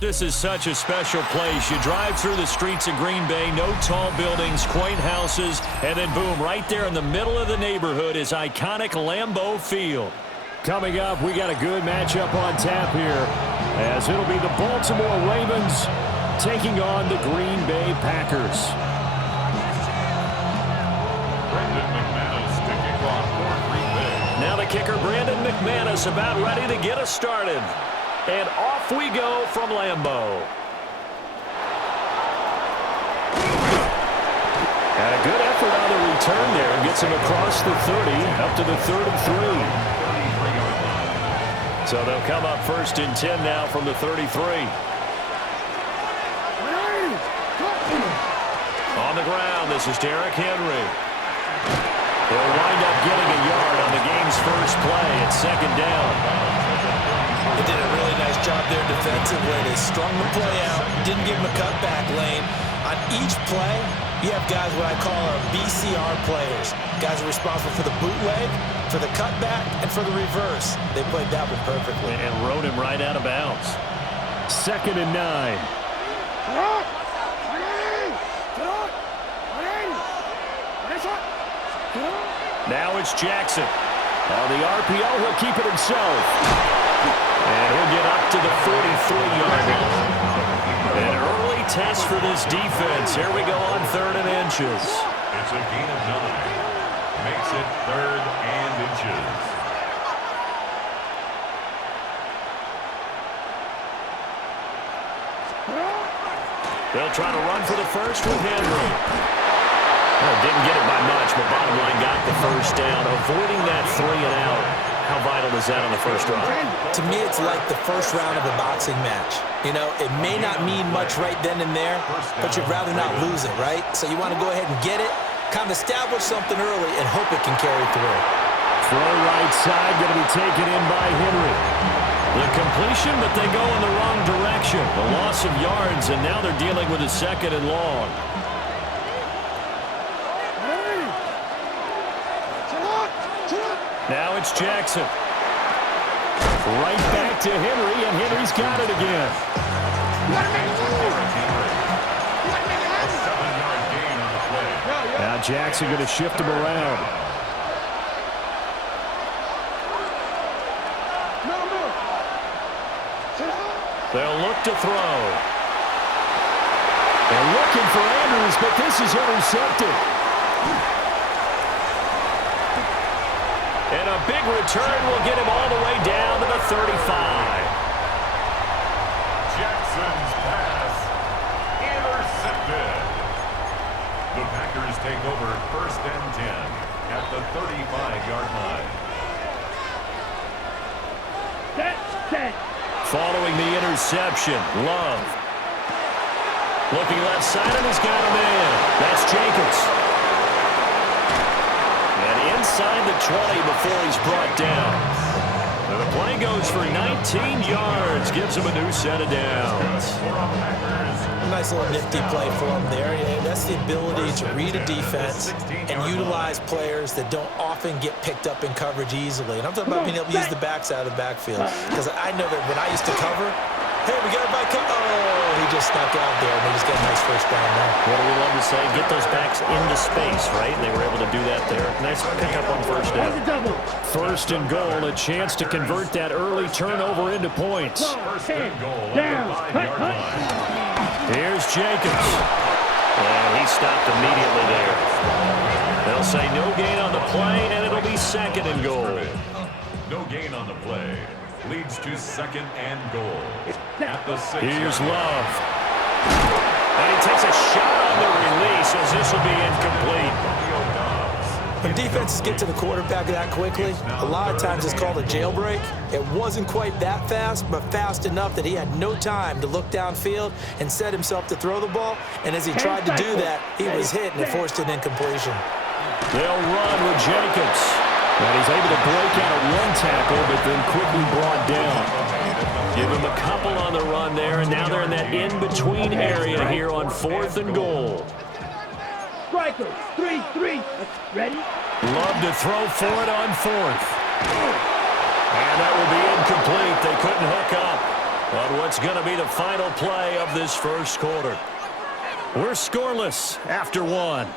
This is such a special place. You drive through the streets of Green Bay, no tall buildings, quaint houses, and then boom, right there in the middle of the neighborhood is iconic Lambeau Field. Coming up, we got a good matchup on tap here, as it'll be the Baltimore Ravens taking on the Green Bay Packers. Now the kicker, Brandon McManus, about ready to get us started. And off we go from Lambeau. And a good effort on the return there. Gets him across the 30, up to the 33. So they'll come up 1st and 10 now from the 33. On the ground, this is Derrick Henry. They'll wind up getting a yard on the game's first play. It's 2nd down. They did a really nice job there defensively. They strung the play out, didn't give him a cutback lane. On each play, you have guys what I call our BCR players. Guys are responsible for the bootleg, for the cutback, and for the reverse. They played that one perfectly. And rode him right out of bounds. 2nd and 9. Now it's Jackson. On the RPO, he'll keep it himself. And he'll get up to the 43-yard line. An early test for this defense. Here we go on 3rd and inches. It's a gain of 9. Makes it 3rd and inches. They'll try to run for the first with Henry. Well, didn't get it by much, but bottom line got the first down. Avoiding that 3 and out. How vital is that on the first drive? To me, it's like the first round of a boxing match. You know, it may not mean much right then and there, but you'd rather not lose it, right? So you want to go ahead and get it, kind of establish something early, and hope it can carry through. Throw right side, going to be taken in by Henry. The completion, but they go in the wrong direction. The loss of yards, and now they're dealing with a 2nd and long. Now it's Jackson. Right back to Henry, and Henry's got it again. Now Jackson going to shift him around. They'll look to throw. They're looking for Andrews, but this is intercepted. And a big return will get him all the way down to the 35. Jackson's pass intercepted. The Packers take over 1st and 10 at the 35-yard line. Following the interception, Love. Looking left side, and he's got him in. That's Jacobs. Inside the 20 before he's brought down. And the play goes for 19 yards. Gives him a new set of downs. Nice little nifty play for him there. That's the ability to read a defense and utilize players that don't often get picked up in coverage easily. And I'm talking about being able to use the backs out of the backfield. Because I know that when I used to cover, hey, we got a back. Oh, he just snuck out there, and they just got a nice first down there. What do we love to say? Get those backs into space, right? And they were able to do that there. Nice pickup on first down. 1st and goal, a chance to convert that early turnover into points. 1st and goal at the 5-yard line. Here's Jacobs. And he stopped immediately there. They'll say no gain on the play, and it'll be 2nd and goal. No gain on the play. Leads to 2nd and goal at the 6. Here's Love. And he takes a shot on the release as this will be incomplete. When defenses get to the quarterback that quickly, a lot of times it's called a jailbreak. It wasn't quite that fast, but fast enough that he had no time to look downfield and set himself to throw the ball. And as he tried to do that, he was hit and it forced an incompletion. They'll run with Jacobs. And he's able to break out of one tackle, but then quickly brought down. Give him a couple on the run there, and now they're in that in-between area here on 4th and goal. Strikers, 3-3. Ready? Love to throw for it on 4th. And that will be incomplete. They couldn't hook up. on what's going to be the final play of this first quarter. We're scoreless after one.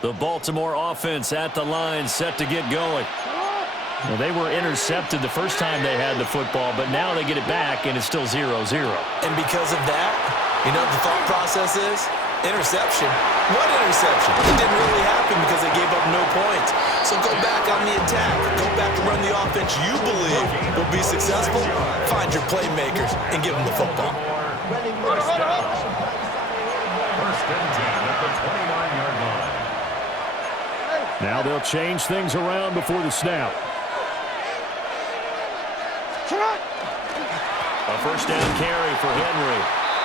The Baltimore offense at the line, set to get going. Well, they were intercepted the first time they had the football, but now they get it back, and it's still 0-0. And because of that, you know what the thought process is? Interception. What interception? It didn't really happen because they gave up no points. So go back on the attack. Go back to run the offense you believe will be successful. Find your playmakers and give them the football. First and 10 at the 29-yard line. Now they'll change things around before the snap. A first down carry for Henry.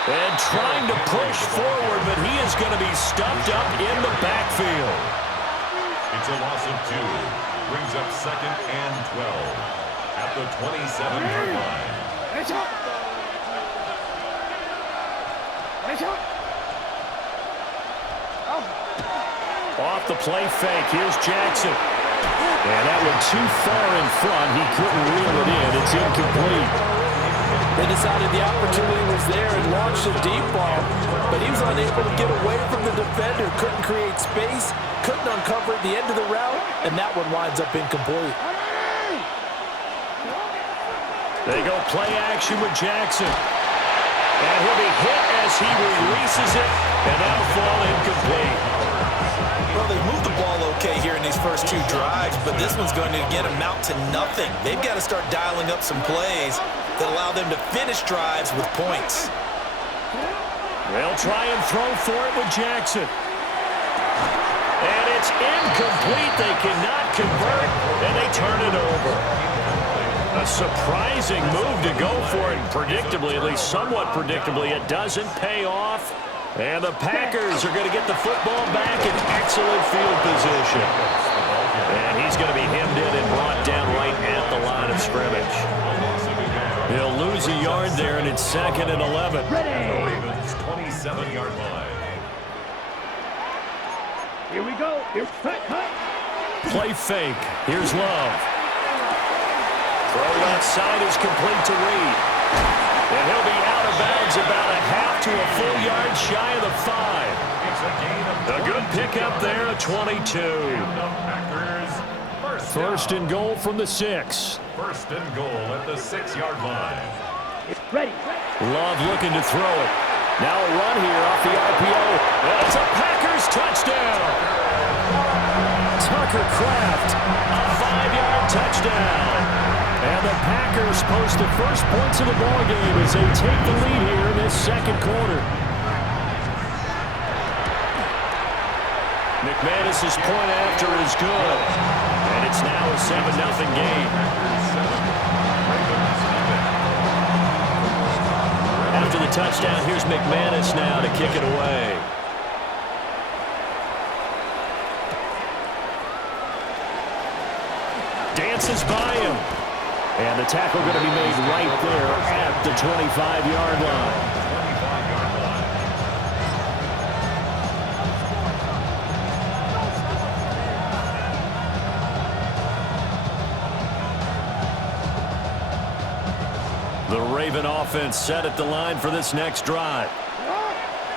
And trying to push forward, but he is going to be stuffed up in the backfield. It's a loss of 2. Brings up second and 12 at the 27-yard line. Off the play fake. Here's Jackson. And that went too far in front. He couldn't reel it in. It's incomplete. They decided the opportunity was there and launched a deep ball, but he was unable to get away from the defender, couldn't create space, couldn't uncover at the end of the route, and that one winds up incomplete. They go play action with Jackson. And he'll be hit as he releases it, and that'll fall incomplete. Well, they moved the ball okay here in these first 2 drives, but this one's going to again amount to nothing. They've got to start dialing up some plays that allow them to finish drives with points. They'll try and throw for it with Jackson. And it's incomplete. They cannot convert, and they turn it over. A surprising move to go for it. Predictably, at least somewhat predictably, it doesn't pay off. And the Packers are going to get the football back in excellent field position. And he's going to be hemmed in and brought down right at the line of scrimmage. He'll lose a yard there, and it's second and 11. Ravens 27-yard line. Here we go. Here, cut. Play fake. Here's Love. Throw left side is complete to Reed. And he'll be out of bounds about a half to a full yard shy of the 5. A good pickup there, a 22. First and goal from the 6. First and goal at the 6-yard line. It's ready. Love looking to throw it. Now a run here off the RPO. And it's a Packers touchdown. Tucker Kraft, a 5-yard touchdown. And the Packers post the first points of the ballgame as they take the lead here in this second quarter. McManus's point after is good. And it's now a 7-0 game. After the touchdown, here's McManus now to kick it away. Dances by him. And the tackle going to be made right there at the 25-yard line. The Raven offense set at the line for this next drive.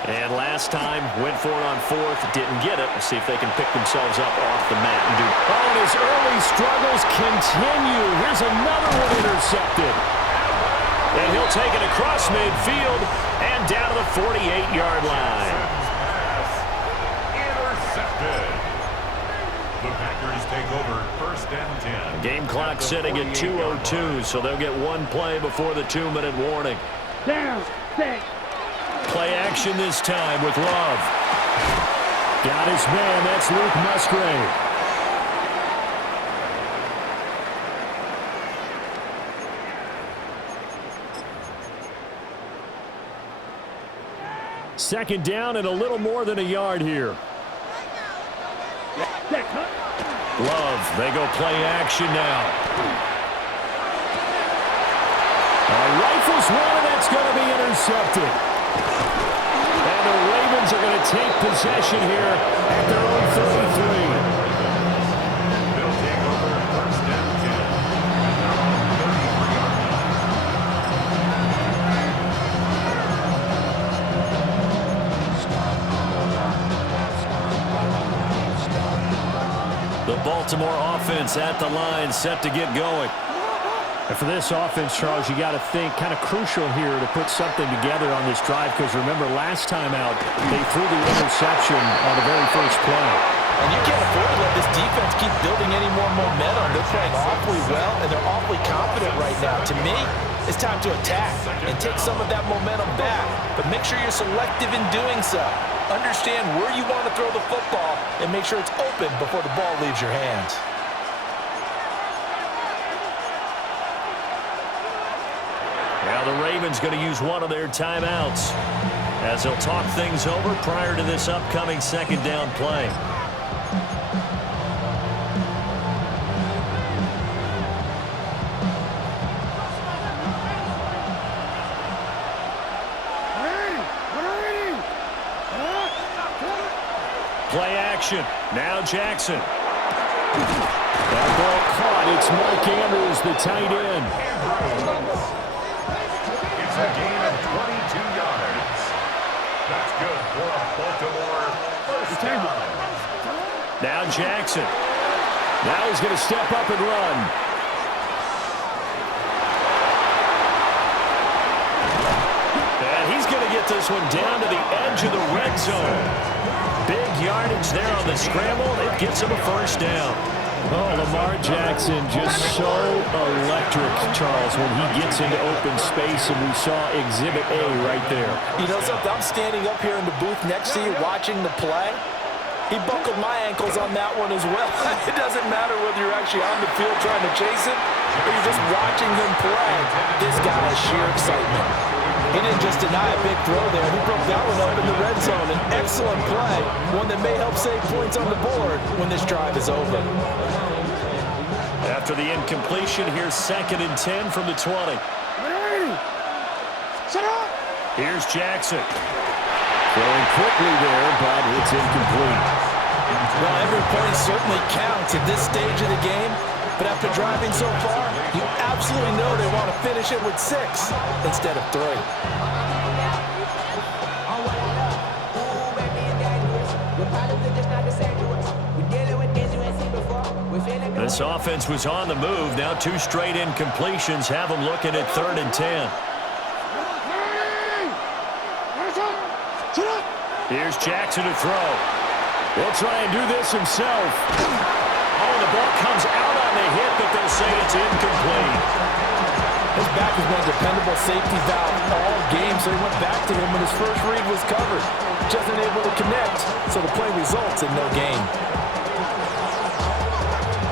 And last time, went for it on 4th, didn't get it. We'll see if they can pick themselves up off the mat and do. Oh, and his early struggles continue. Here's another one intercepted. And he'll take it across midfield and down to the 48-yard line. Intercepted. The Packers take over first and 10. Game clock sitting at 2:02, so they'll get one play before the 2-minute warning. Down. 6. Play action this time with Love. Got his man. That's Luke Musgrave. Second down and a little more than a yard here. Love, they go play action now. Rifles one, and that's going to be intercepted. And the Ravens are going to take possession here at their own 33. They'll take over first and 10 at their own 33-yard line. The Baltimore offense at the line, set to get going. And for this offense, Charles, you got to think kind of crucial here to put something together on this drive, because remember, last time out, they threw the interception on the very first play. And you can't afford to let this defense keep building any more momentum. They're playing awfully well, and they're awfully confident right now. To me, it's time to attack and take some of that momentum back. But make sure you're selective in doing so. Understand where you want to throw the football and make sure it's open before the ball leaves your hands. Now the Ravens going to use one of their timeouts as they'll talk things over prior to this upcoming second down play. Play action. Now Jackson. That ball caught. It's Mark Andrews, the tight end. It's a gain of 22 yards. That's good for a Baltimore first down. Now Jackson. Now he's going to step up and run. And he's going to get this one down to the edge of the red zone. Big yardage there on the scramble. It gets him a first down. Oh, Lamar Jackson just so electric, Charles, when he gets into open space, and we saw Exhibit A right there. You know something? I'm standing up here in the booth next to you watching the play. He buckled my ankles on that one as well. It doesn't matter whether you're actually on the field trying to chase it or you're just watching him play. This guy has sheer excitement. He didn't just deny a big throw there. He broke that one up in the red zone. An excellent play, one that may help save points on the board when this drive is over. After the incompletion, here's 2nd and 10 from the 20. Here's Jackson. Throwing quickly there, but it's incomplete. Well, every point certainly counts at this stage of the game, but after driving so far, you absolutely know they want to finish it with 6 instead of 3. This offense was on the move. Now 2 straight incompletions have them looking at 3rd and 10. Here's Jackson to throw. He'll try and do this himself. Oh, the ball comes out on the hit, but they'll say it's incomplete. His back has been a dependable safety valve all game, so he went back to him when his first read was covered. Just unable to connect, so the play results in no gain.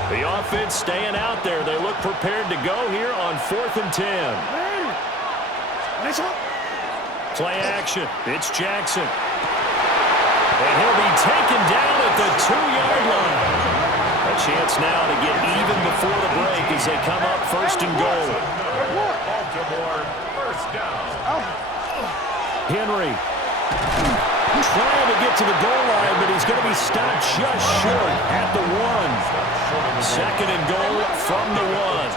The offense staying out there. They look prepared to go here on 4th and 10. Play action. It's Jackson. And he'll be taken down at the 2-yard line. A chance now to get even before the break as they come up 1st and goal. Baltimore first down. Henry trying to get to the goal line, but he's going to be stopped just short at the 1. 2nd and goal from the 1.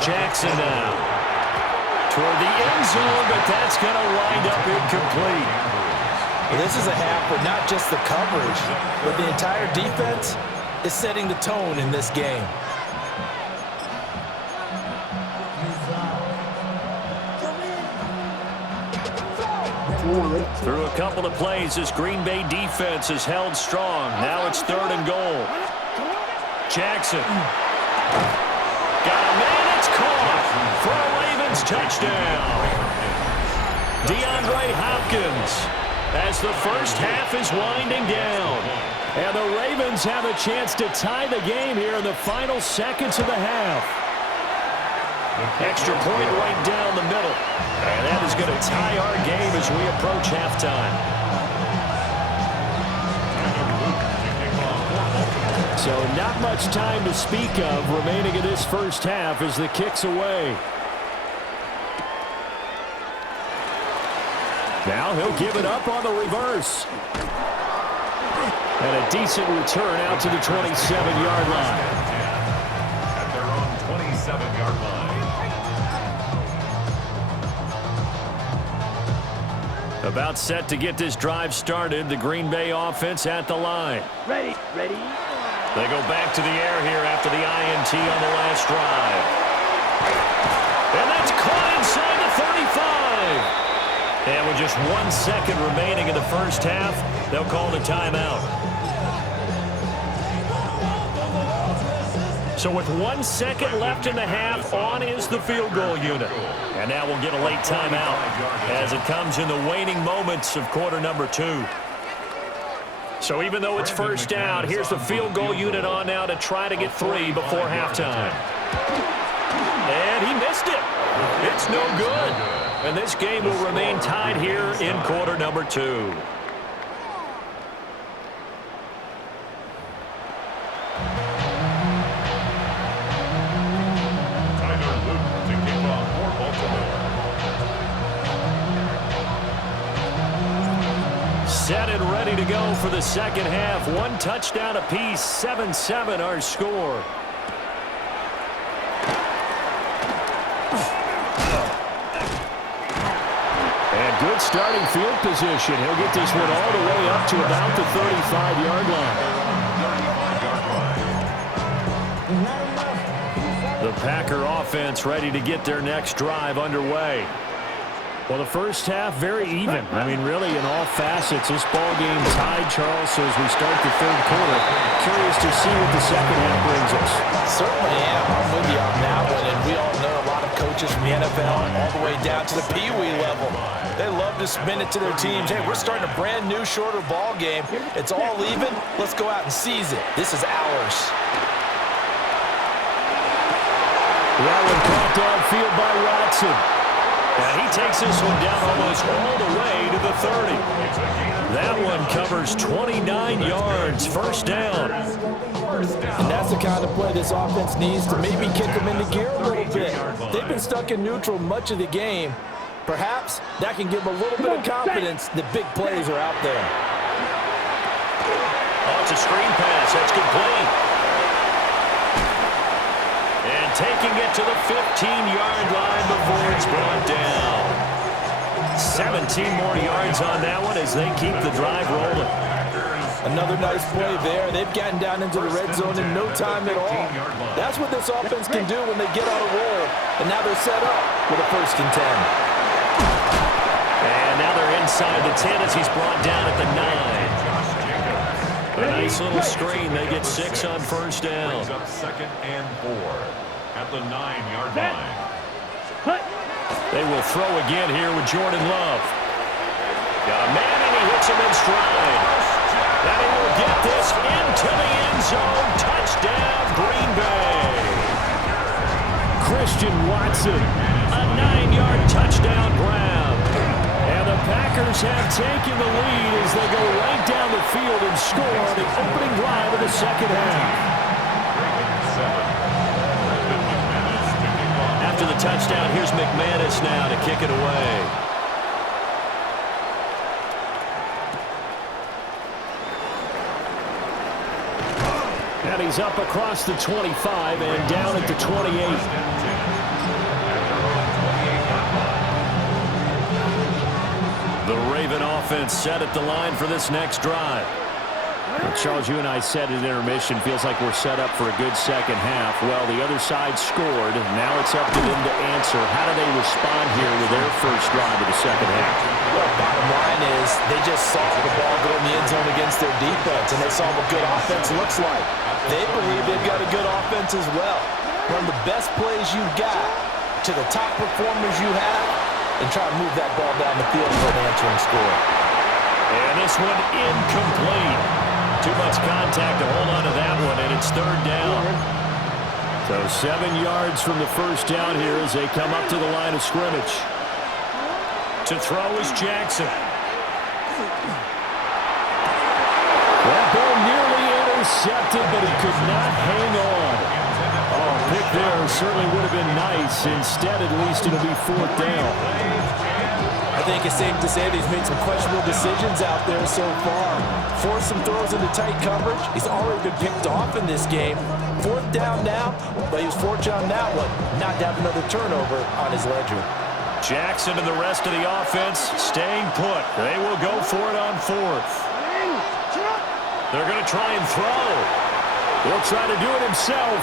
Jackson now toward the end zone, but that's going to wind up incomplete. Well, this is a half where not just the coverage, but the entire defense is setting the tone in this game. Through a couple of plays, this Green Bay defense is held strong. Now it's 3rd and goal. Jackson. Got a man, it's caught for a Ravens touchdown. DeAndre Hopkins as the first half is winding down. And the Ravens have a chance to tie the game here in the final seconds of the half. Extra point right down the middle. And that is going to tie our game as we approach halftime. So not much time to speak of remaining in this first half as the kick's away. Now he'll give it up on the reverse. And a decent return out to the 27-yard line. At their own 27-yard line. About set to get this drive started. The Green Bay offense at the line. Ready. They go back to the air here after the INT on the last drive. And that's caught inside the 35. And with just 1 second remaining in the first half, they'll call the timeout. So with 1 second left in the half, on is the field goal unit. And now we'll get a late timeout as it comes in the waning moments of quarter number 2. So even though it's first down, here's the field goal unit on now to try to get 3 before halftime. And he missed it. It's no good. And this game will remain tied here in quarter number 2. Set and ready to go for the second half. 1 touchdown apiece, 7-7 our score. And good starting field position. He'll get this one all the way up to about the 35-yard line. The Packer offense ready to get their next drive underway. Well, the first half, very even. I mean, really, in all facets, this ball game tied, Charles, so as we start the third quarter. Curious to see what the second half brings us. Certainly am. I'm with you on that one, and we all know a lot of coaches from the NFL all the way down to the Pee Wee level. They love to spin it to their teams. Hey, we're starting a brand new, shorter ball game. It's all even. Let's go out and seize it. This is ours. That one caught downfield by Watson. And he takes this one down almost all the way to the 30. That one covers 29 yards, first down. And that's the kind of play this offense needs to maybe kick them into gear a little bit. They've been stuck in neutral much of the game. Perhaps that can give them a little bit of confidence that big plays are out there. Oh, it's a screen pass. That's complete. And taking it to the 15-yard line before it's brought down. 17 more yards on that one as they keep the drive rolling. Another nice play there. They've gotten down into the red zone in no time at all. That's what this offense can do when they get on a roll. And now they're set up with a 1st and 10. And now they're inside the 10 as he's brought down at the 9. A nice little screen. They get 6 on first down. Brings up 2nd and 4 at the 9-yard line. They will throw again here with Jordan Love. Got a man and he hits him in stride. And he will get this into the end zone. Touchdown, Green Bay. Christian Watson. A 9-yard touchdown grab. And the Packers have taken the lead as they go right down the field and score on the opening drive of the second half. After the touchdown, here's McManus now to kick it away. And he's up across the 25 and down at the 28. The Raven offense set at the line for this next drive. Well, Charles, you and I said at intermission, feels like we're set up for a good second half. Well, the other side scored. Now it's up to them to answer. How do they respond here with their first drive of the second half? Well, bottom line is they just saw the ball go in the end zone against their defense, and they saw what good offense looks like. They believe they've got a good offense as well. Run the best plays you've got to the top performers you have, and try to move that ball down the field for an answering score. And this one incomplete. Too much contact to hold on to that one, and it's 3rd down. So 7 yards from the first down here as they come up to the line of scrimmage. To throw is Jackson. That ball nearly intercepted, but he could not hang on. Oh, pick there certainly would have been nice. Instead, at least it'll be 4th down. I think it's safe to say that he's made some questionable decisions out there so far. Forced some throws into tight coverage. He's already been picked off in this game. 4th down now, but he was fortunate on that one, not to have another turnover on his ledger. Jackson and the rest of the offense staying put. They will go for it on 4th. They're going to try and throw. He'll try to do it himself.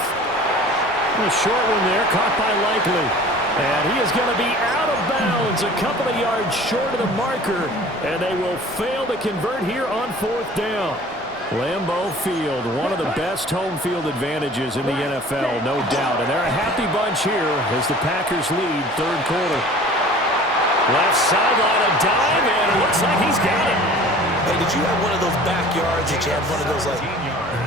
A short one there, caught by Likely. And he is going to be out of bounds, a couple of yards short of the marker. And they will fail to convert here on 4th down. Lambeau Field, one of the best home field advantages in the NFL, no doubt. And they're a happy bunch here as the Packers lead 3rd quarter. Left sideline, a dive, and it looks like he's got it. Hey, did you have one of those backyards that you had one of those, like,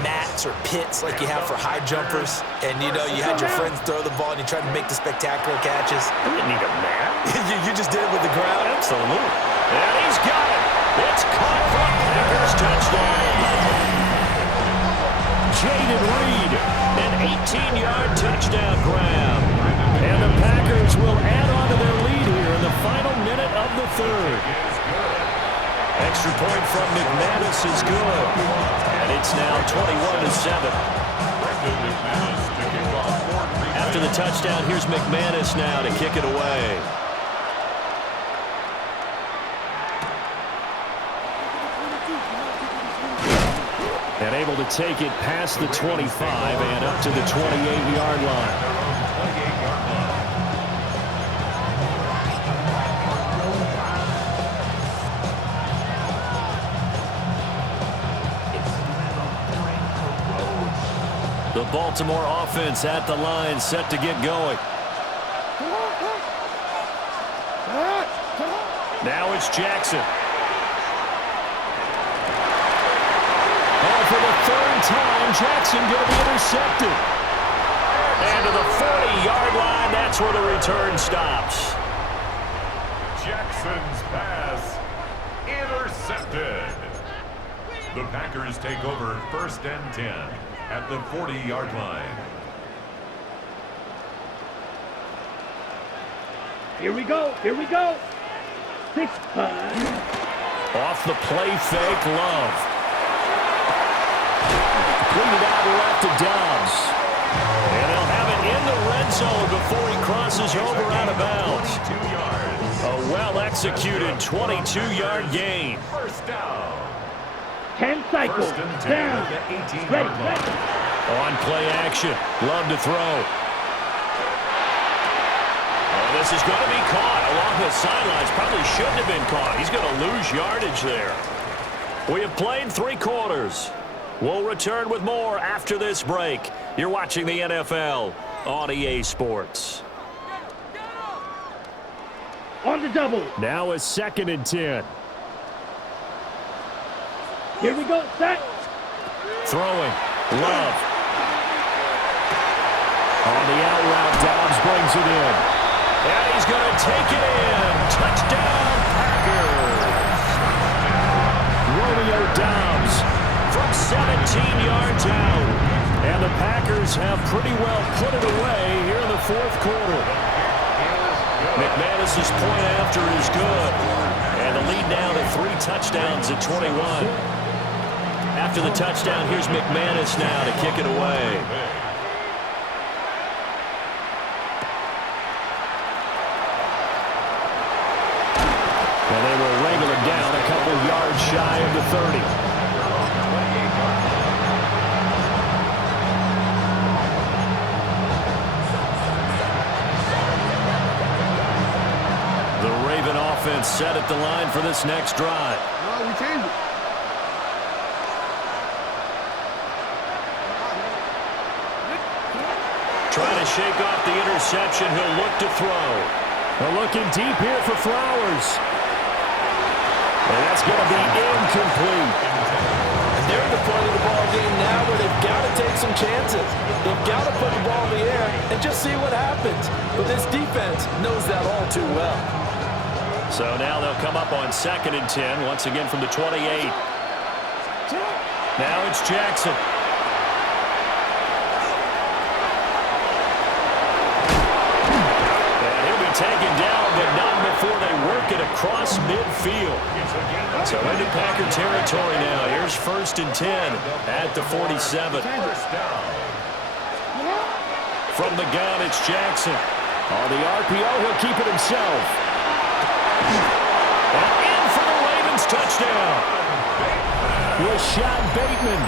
mats or pits like you have for high jumpers? And, you know, you had your friends throw the ball and you tried to make the spectacular catches? I didn't need a mat. you just did it with the ground? Absolutely. And he's got it. It's caught for a Packers touchdown. Jaden Reed, an 18-yard touchdown grab. And the Packers will add on to their lead here in the final minute of the 3rd. Extra point from McManus is good. And it's now 21-7. After the touchdown, here's McManus now to kick it away. And able to take it past the 25 and up to the 28-yard line. The Baltimore offense at the line, set to get going. Now it's Jackson. For the 3rd time, Jackson going to be intercepted. And to the 40-yard line, that's where the return stops. Jackson's pass intercepted. The Packers take over 1st and 10 at the 40-yard line. Here we go. Here we go. 6 Off the play fake, Love. Cleaned it out left to Dobbs. And he'll have it in the red zone before he crosses over out of bounds. 2 yards. A well-executed 22-yard gain. 1st down. 10 cycles. 1st and 10 Down. at the 18-yard Ready. line. On play action. Love to throw. Oh, this is going to be caught along the sidelines. Probably shouldn't have been caught. He's going to lose yardage there. We have played 3 quarters. We'll return with more after this break. You're watching the NFL on EA Sports. On the double. Now a 2nd and 10. Here we go. Set. Throwing. Love. On the out route, Dobbs brings it in. And he's going to take it in. Touchdown, Packers. Romeo Dobbs from 17 yards out. And the Packers have pretty well put it away here in the 4th quarter. McManus's point after is good. And the lead now to 3 touchdowns at 21. After the touchdown, here's McManus now to kick it away. And they will wrangle it down a couple yards shy of the 30. Offense set at the line for this next drive. We changed it. Trying to shake off the interception. He'll look to throw. They're looking deep here for Flowers. And that's going to be incomplete. And they're at the point of the ball game now where they've got to take some chances. They've got to put the ball in the air and just see what happens. But this defense knows that all too well. So now they'll come up on 2nd and 10, once again from the 28. Now it's Jackson. And he'll be taken down, but not before before they work it across midfield. So into Packer territory now. Here's 1st and 10 at the 47. From the gun, it's Jackson. On the RPO, he'll keep it himself. And in for the Ravens touchdown. Rashad Bateman,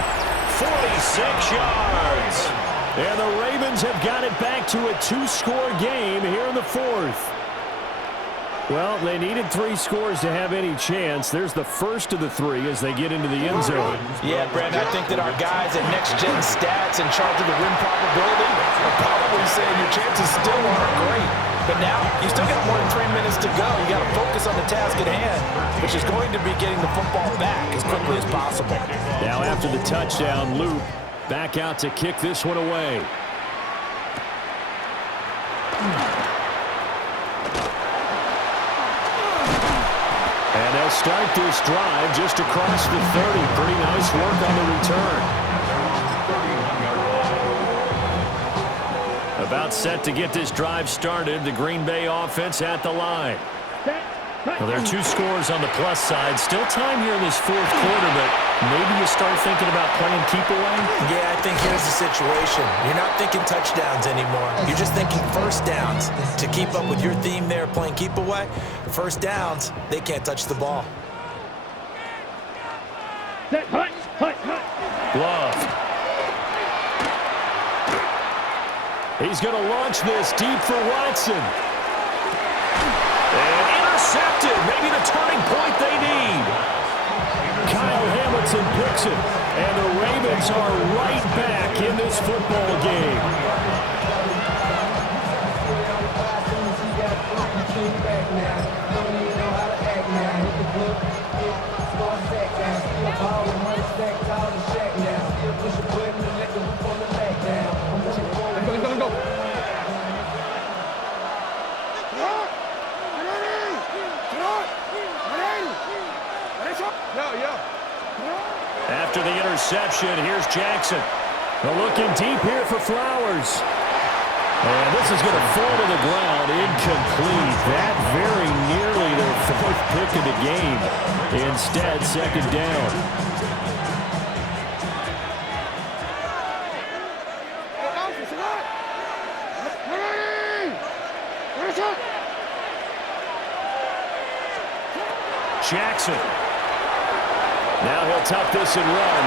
46 yards. And the Ravens have got it back to a 2-score game here in the 4th. Well, they needed 3 scores to have any chance. There's the first of the 3 as they get into the end zone. Yeah, Brad, I think that our guys at Next Gen Stats in charge of the win probability are probably saying your chances still aren't great. But now, you still got more than 3 minutes to go. You got to focus on the task at hand, which is going to be getting the football back as quickly as possible. Now after the touchdown, Luke back out to kick this one away. And they'll start this drive just across the 30. Pretty nice work on the return. About set to get this drive started. The Green Bay offense at the line. Well, there are 2 scores on the plus side. Still time here in this 4th quarter, but maybe you start thinking about playing keep away? Yeah, I think here's the situation. You're not thinking touchdowns anymore. You're just thinking first downs. To keep up with your theme there, playing keep away, first downs, they can't touch the ball. Glove. He's going to launch this deep for Watson. And intercepted. Maybe the turning point they need. Kyle Hamilton picks it. And the Ravens are right back in this football game. After the interception, here's Jackson. Looking deep here for Flowers. And this is going to fall to the ground, incomplete. That very nearly their 4th pick of the game. Instead, 2nd down. Jackson. Now he'll tuck this and run.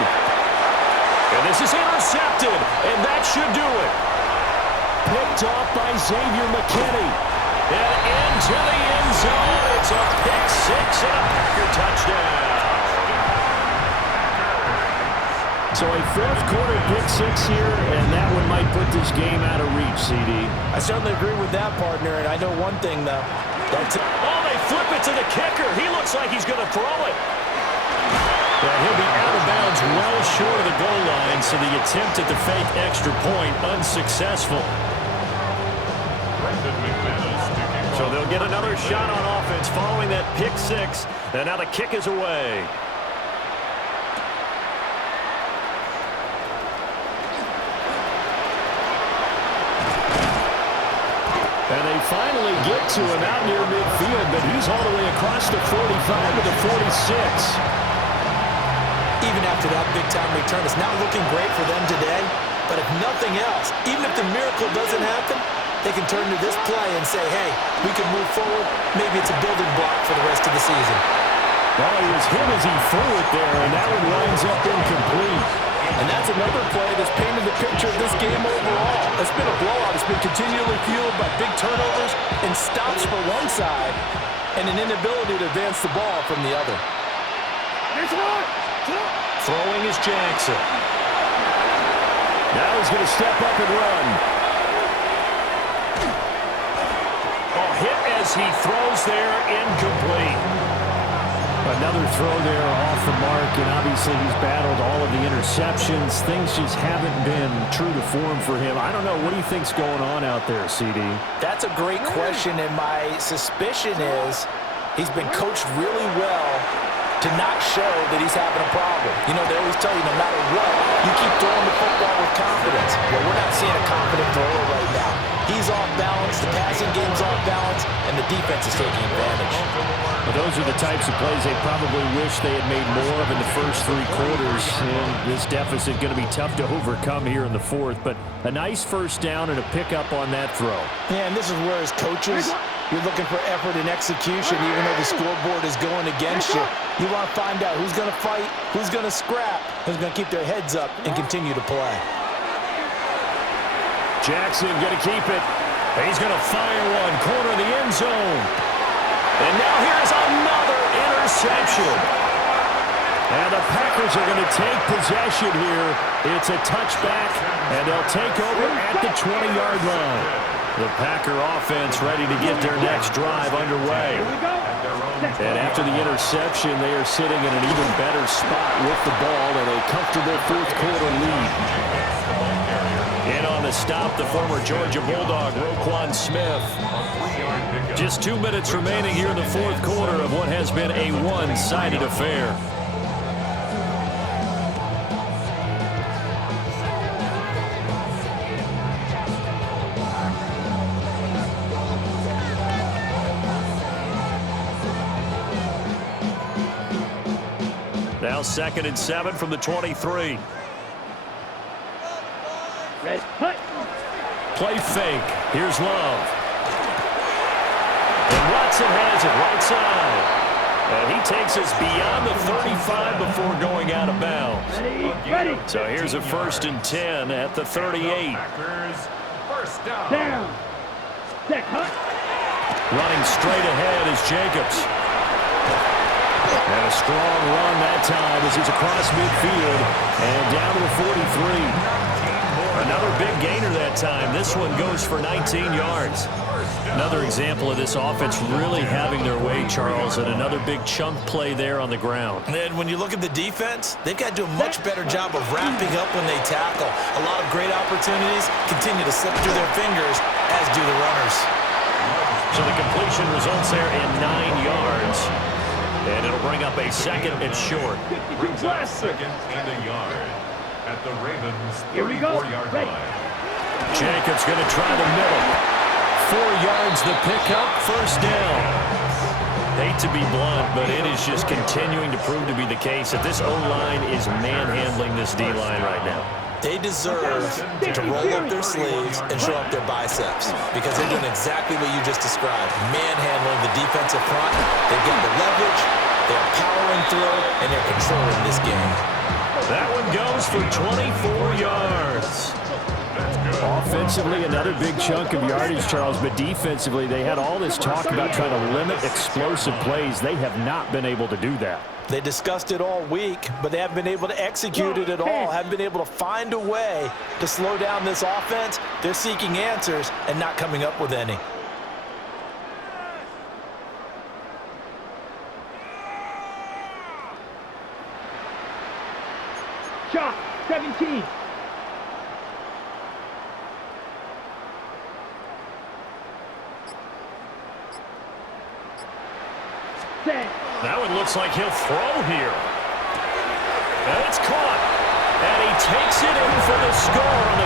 And this is intercepted, and that should do it. Picked off by Xavier McKinney. And into the end zone. It's a pick 6 and a Packer touchdown. So a 4th quarter pick 6 here, and that one might put this game out of reach, CD. I certainly agree with that, partner, and I know one thing, though. Oh, they flip it to the kicker. He looks like he's going to throw it. Well, he'll be out of bounds well short of the goal line, so the attempt at the fake extra point unsuccessful. So they'll get another shot on offense following that pick 6, and now the kick is away. And they finally get to him out near midfield, but he's all the way across the 45 to the 46. Even after that big-time return, it's not looking great for them today. But if nothing else, even if the miracle doesn't happen, they can turn to this play and say, hey, we can move forward. Maybe it's a building block for the rest of the season. Well, he was hit as he threw it there, and that one winds up incomplete. And that's another play that's painted the picture of this game overall. It's been a blowout. It's been continually fueled by big turnovers and stops for one side and an inability to advance the ball from the other. Throwing is Jackson. Now he's going to step up and run. Oh, hit as he throws there, incomplete. Another throw there off the mark, and obviously he's battled all of the interceptions. Things just haven't been true to form for him. I don't know. What do you think's going on out there, CD? That's a great question, and my suspicion is he's been coached really well to not show that he's having a problem. You know, they always tell you no matter what, you keep throwing the football with confidence. Well, we're not seeing a confident thrower right now. He's off balance. yards. The passing game's off balance, and the defense is taking advantage. Well, those are the types of plays they probably wish they had made more of in the first 3 quarters. And this deficit going to be tough to overcome here in the fourth. But a nice first down and a pickup on that throw. Yeah, and this is where, as coaches, you're looking for effort and execution, even though the scoreboard is going against you. You want to find out who's going to fight, who's going to scrap, who's going to keep their heads up and continue to play. Jackson going to keep it. He's going to fire one, corner of the end zone. And now here's another interception. And the Packers are going to take possession here. It's a touchback, and they'll take over at the 20-yard line. The Packer offense ready to get their next drive underway. And after the interception, they are sitting in an even better spot with the ball and a comfortable fourth-quarter lead. In on the stop, the former Georgia Bulldog, Roquan Smith. Just 2 minutes remaining here in the fourth quarter of what has been a one-sided affair. Now 2nd and 7 from the 23. Red cut. Play fake. Here's Love. And Watson has it right side. And he takes us beyond the 35 before going out of bounds. Ready. So here's a 1st and 10 at the 38. First Down. Set cut. Running straight ahead is Jacobs. And a strong run that time as he's across midfield and down to the 43. Another big gainer that time. This one goes for 19 yards. Another example of this offense really having their way, Charles, and another big chunk play there on the ground. And when you look at the defense, they've got to do a much better job of wrapping up when they tackle. A lot of great opportunities continue to slip through their fingers, as do the runners. So the completion results there in 9 yards. And it'll bring up a 2nd and short. Brings up 2nd and a yard at the Ravens' 34-yard line. Jacobs going to try the middle. 4 yards the pickup, 1st down. Hate to be blunt, but it is just continuing to prove to be the case that this O-line is manhandling this D-line right now. They deserve to roll up their sleeves and show up their biceps because they're doing exactly what you just described, manhandling the defensive front. They've got the leverage, they're powering through, and they're controlling this game. That one goes for 24 yards. Offensively, another big chunk of yardage, Charles, but defensively, they had all this talk about trying to limit explosive plays. They have not been able to do that. They discussed it all week, but they haven't been able to execute it at all, haven't been able to find a way to slow down this offense. They're seeking answers and not coming up with any. Shot. 17. Set. That one looks like he'll throw here. And it's caught. And he takes it in for the score on the